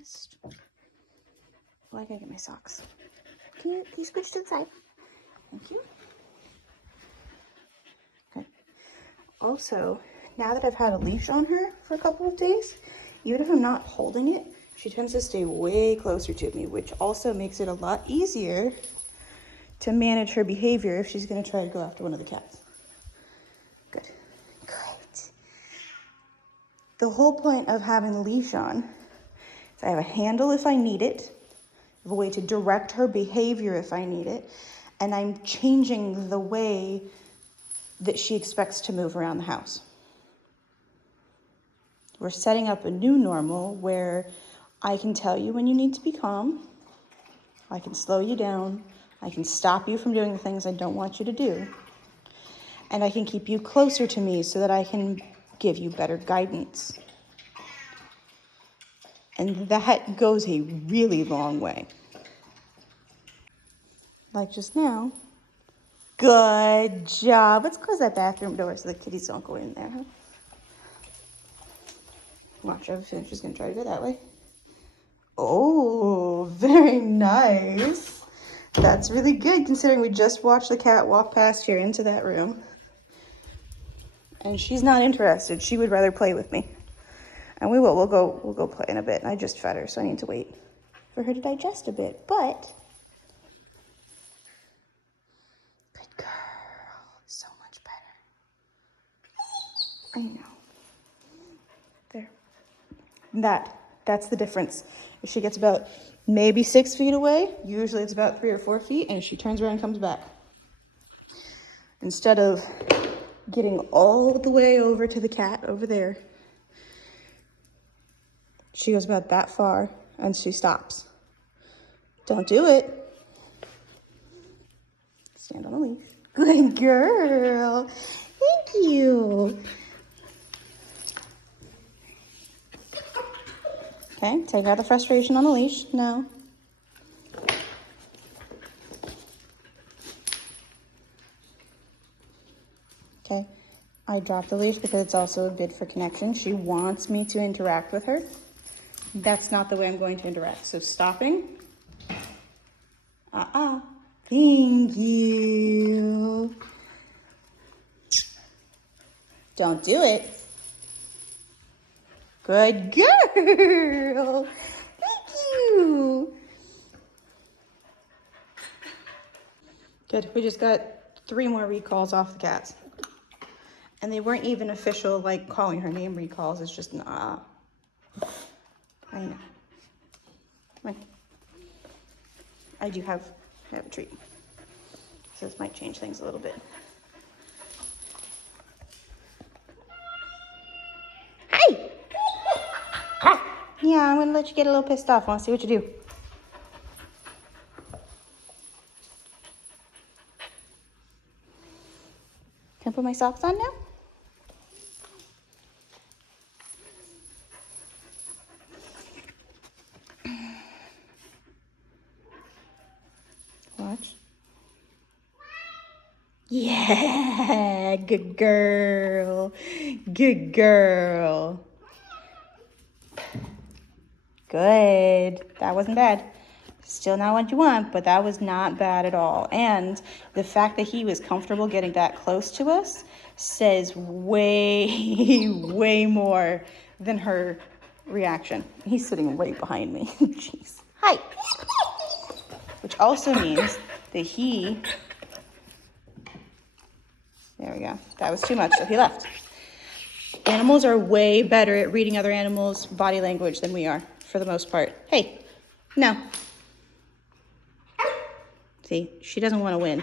wrist. Oh, I gotta get my socks. Can you scooch to the side? Thank you. Okay. Also, now that I've had a leash on her for a couple of days, even if I'm not holding it, she tends to stay way closer to me, which also makes it a lot easier to manage her behavior if she's gonna try to go after one of the cats. Good. Great. The whole point of having the leash on is I have a handle if I need it, I have a way to direct her behavior if I need it, and I'm changing the way that she expects to move around the house. We're setting up a new normal where I can tell you when you need to be calm, I can slow you down, I can stop you from doing the things I don't want you to do, and I can keep you closer to me so that I can give you better guidance. And that goes a really long way. Like just now. Good job. Let's close that bathroom door so the kitties don't go in there. Watch, I have a feeling she's gonna try to go that way. Oh, very nice. That's really good considering we just watched the cat walk past here into that room. And she's not interested. She would rather play with me. And we will. We'll go play in a bit. I just fed her, so I need to wait for her to digest a bit. But good girl. So much better. I know. There. That's the difference. If she gets about maybe 6 feet away, usually it's about 3 or 4 feet, and she turns around and comes back. Instead of getting all the way over to the cat over there, she goes about that far and she stops. Don't do it. Stand on the leash. Good girl. Thank you. Okay, take out the frustration on the leash. No. Okay, I dropped the leash because it's also a bid for connection. She wants me to interact with her. That's not the way I'm going to interact. So stopping. Thank you. Don't do it. Good girl. Thank you. Good. We just got 3 more recalls off the cats. And they weren't even official, like calling her name recalls. It's just, I know. Come on. I do have a treat. So this might change things a little bit. Hi! Yeah, I'm gonna let you get a little pissed off. Wanna see what you do? Can I put my socks on now? Watch. Yeah, good girl. Good girl. Good. That wasn't bad. Still not what you want, but that was not bad at all. And the fact that he was comfortable getting that close to us says way, way more than her reaction. He's sitting right behind me. Jeez. Hi. Which also means that there we go. That was too much, so he left. Animals are way better at reading other animals' body language than we are, for the most part. Hey, no. See, she doesn't want to win.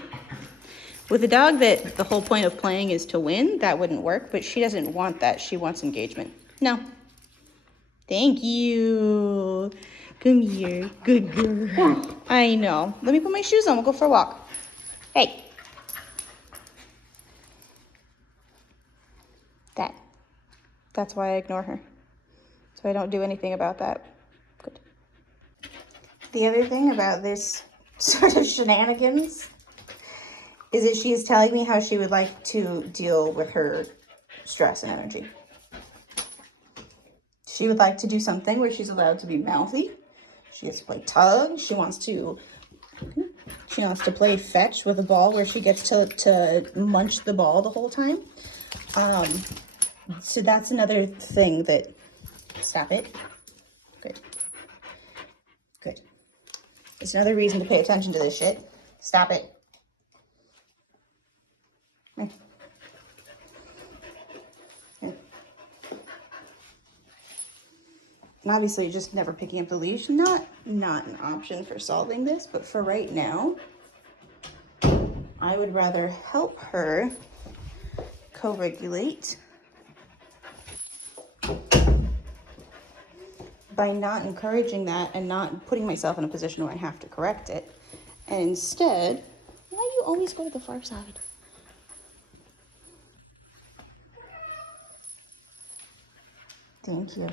With a dog that the whole point of playing is to win, that wouldn't work, but she doesn't want that. She wants engagement. No. Thank you. Come here. Good girl. I know. Let me put my shoes on. We'll go for a walk. Hey. That's why I ignore her. So I don't do anything about that. Good. The other thing about this sort of shenanigans is that she is telling me how she would like to deal with her stress and energy. She would like to do something where she's allowed to be mouthy. She gets to play tug. She wants to play fetch with a ball where she gets to munch the ball the whole time. So that's another thing that, stop it. Good. Good. It's another reason to pay attention to this shit. Stop it. Here. Here. And obviously just never picking up the leash, not an option for solving this, but for right now, I would rather help her co-regulate by not encouraging that and not putting myself in a position where I have to correct it. And instead, why do you always go to the far side? Thank you.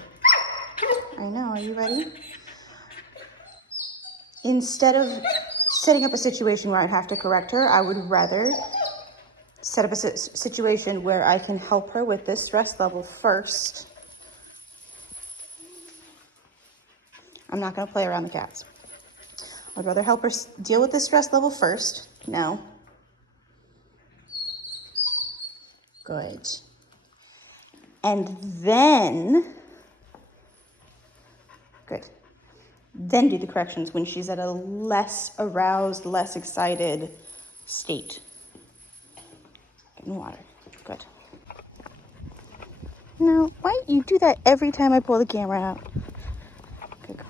I know, are you ready? Instead of setting up a situation where I have to correct her, I would rather set up a situation where I can help her with this stress level first. I'm not going to play around the cats. I'd rather help her deal with this stress level first. No. Good. And then, good. Then do the corrections when she's at a less aroused, less excited state. Getting water. Good. Now, why do you do that every time I pull the camera out? Good girl.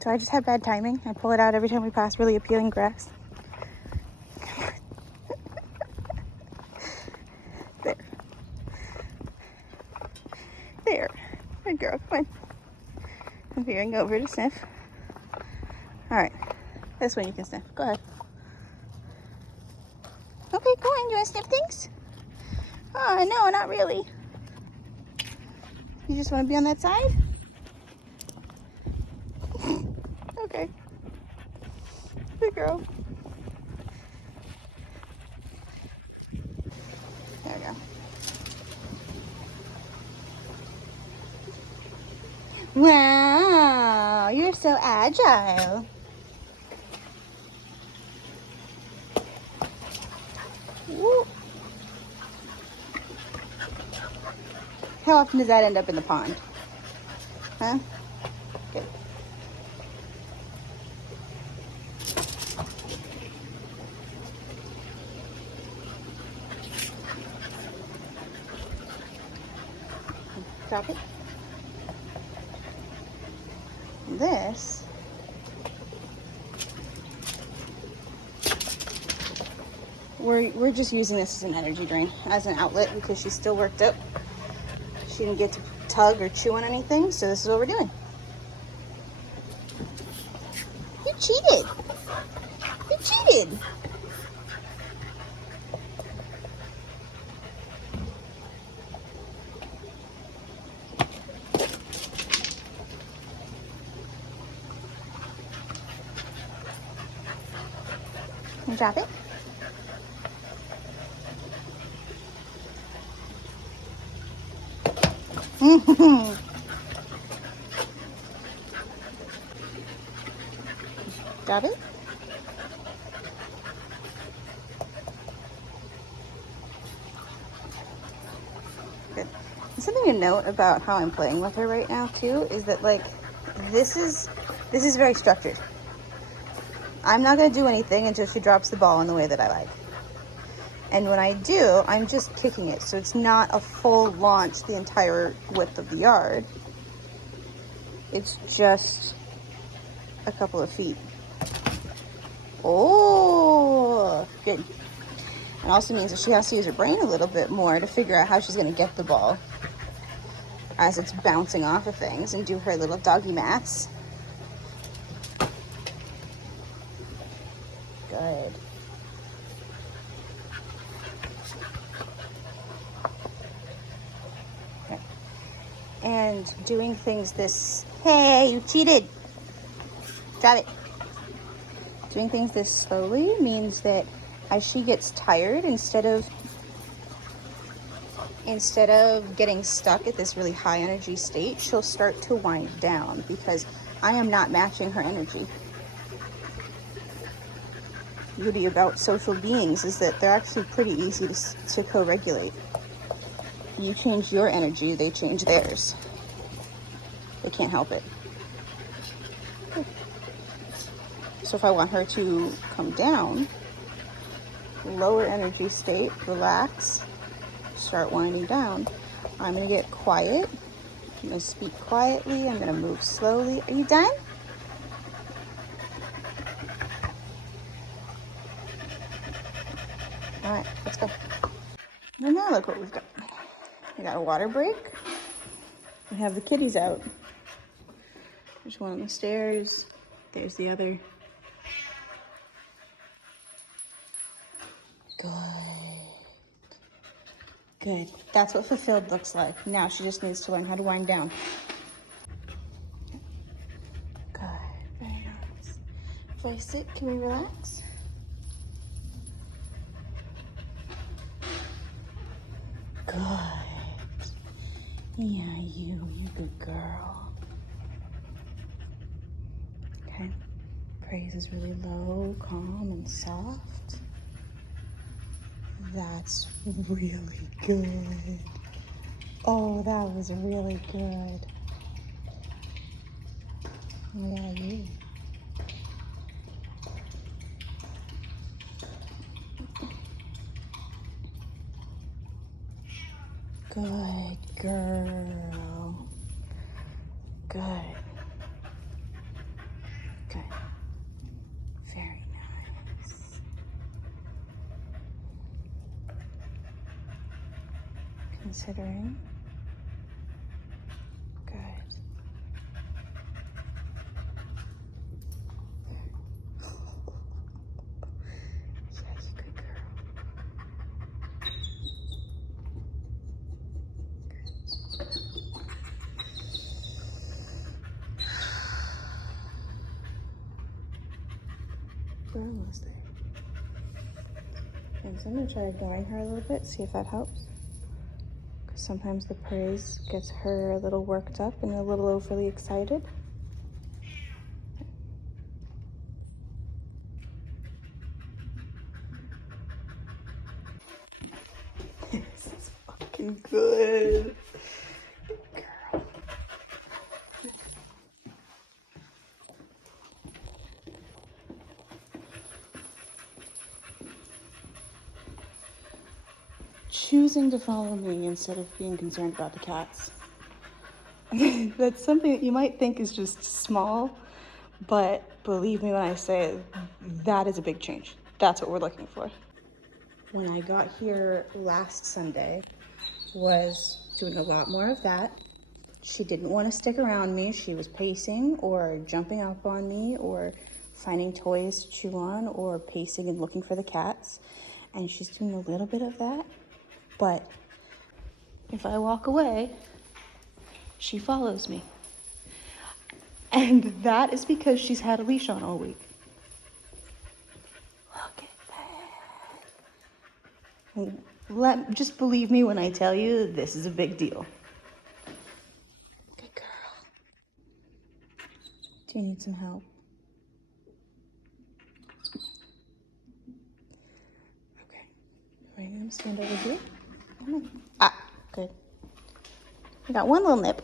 Do I just have bad timing? I pull it out every time we pass really appealing grass. There. There. Good girl. Come on. I'm veering over to sniff. All right. This one you can sniff. Go ahead. Okay, go on. You want to sniff things? Oh, no, not really. You just want to be on that side? Okay. Good girl. There we go. Wow, you're so agile. Woo. How often does that end up in the pond? Huh? Good. Drop it. This we're just using this as an energy drain, as an outlet, because she's still worked up. She didn't get to tug or chew on anything, so this is what we're doing. You cheated. You cheated. Can you drop it? Drop it? Good. And something to note about how I'm playing with her right now too is that, like, this is very structured. I'm not going to do anything until she drops the ball in the way that I like. And when I do, I'm just kicking it. So it's not a full launch the entire width of the yard. It's just a couple of feet. Oh, good. It also means that she has to use her brain a little bit more to figure out how she's going to get the ball as it's bouncing off of things, and do her little doggy maths. Good. Okay. And doing things this, hey, you cheated. Drop it. Doing things this slowly means that as she gets tired, instead of instead of getting stuck at this really high energy state, she'll start to wind down because I am not matching her energy. Beauty about social beings is that they're actually pretty easy to co-regulate. You change your energy, they change theirs. They can't help it. So if I want her to come down, lower energy state, relax, start winding down, I'm gonna get quiet. I'm gonna speak quietly. I'm gonna move slowly. Are you done? All right, let's go. And now look what we've got. We got a water break. We have the kitties out. There's one on the stairs. There's the other. Good. Good. That's what fulfilled looks like. Now she just needs to learn how to wind down. Good. Very nice. If I sit, can we relax? Good. Yeah, you good girl. Okay. Praise is really low, calm, and soft. That's really good. Oh, that was really good. Yeah, you. Good girl. Good. Good. Very nice. Considering. Good. Yeah, you good girl. We're almost there. And so I'm going to try ignoring her a little bit, see if that helps. Because sometimes the praise gets her a little worked up and a little overly excited. This is fucking good. Girl. Choosing to follow me instead of being concerned about the cats. That's something that you might think is just small, but believe me when I say that is a big change. That's what we're looking for. When I got here last Sunday, was doing a lot more of that. She didn't want to stick around me. She was pacing or jumping up on me or finding toys to chew on or pacing and looking for the cats. And she's doing a little bit of that. But if I walk away, she follows me. And that is because she's had a leash on all week. Look at that. Just believe me when I tell you this is a big deal. Good girl. Do you need some help? Okay. Right, I'm gonna stand over here. Come on. Ah, good. I got one little nip.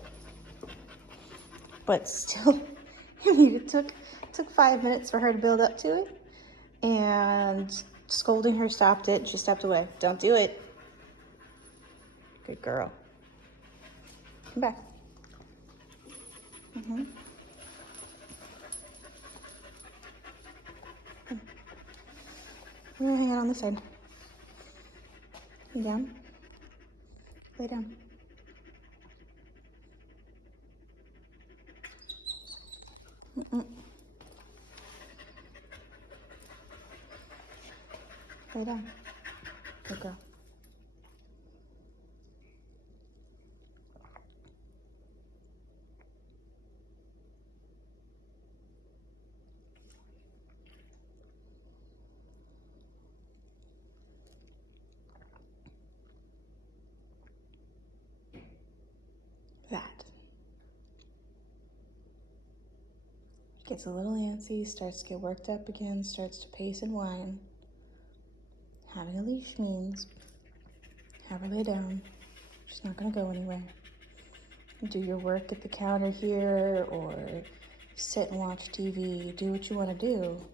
But still, it took 5 minutes for her to build up to it. And scolding her stopped it. She stepped away. Don't do it. Good girl. Come back. Mm-hmm. We're gonna hang out on the side. Lay down. Lay down. Mm-mm. Lay down. Good girl. Gets a little antsy, starts to get worked up again, starts to pace and whine. Having a leash means have her lay down. She's not gonna go anywhere. Do your work at the counter here, or sit and watch TV. Do what you want to do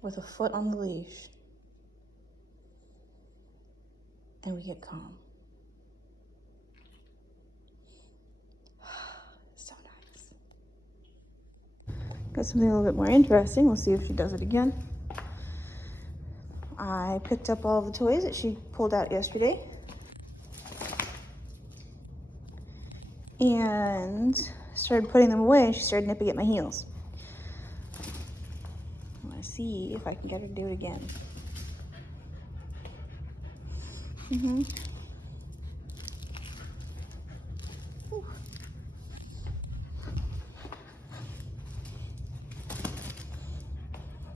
with a foot on the leash. And we get calm. So nice. Got something a little bit more interesting. We'll see if she does it again. I picked up all of the toys that she pulled out yesterday. And started putting them away, and she started nipping at my heels. I want to see if I can get her to do it again. Mm-hmm. Ooh.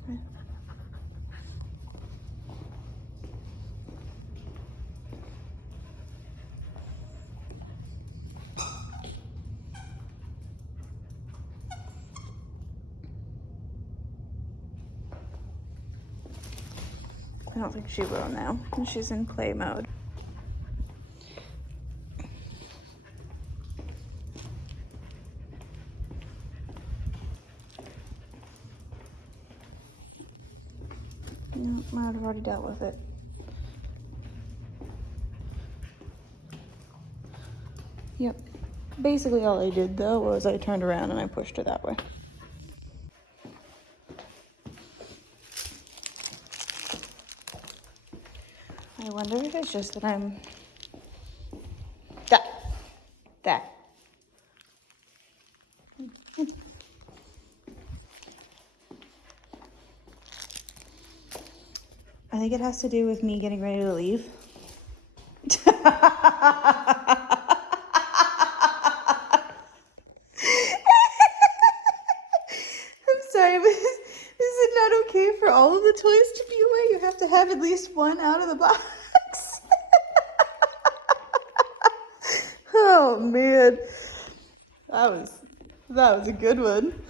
Okay. I don't think she will now. She's in play mode. No, might have already dealt with it. Yep. Basically all I did though was I turned around and I pushed her that way. I wonder if it's just that I'm... That. I think it has to do with me getting ready to leave. I'm sorry, but is it not okay for all of the toys to be away? You have to have at least one out of the box. Oh man, that was a good one.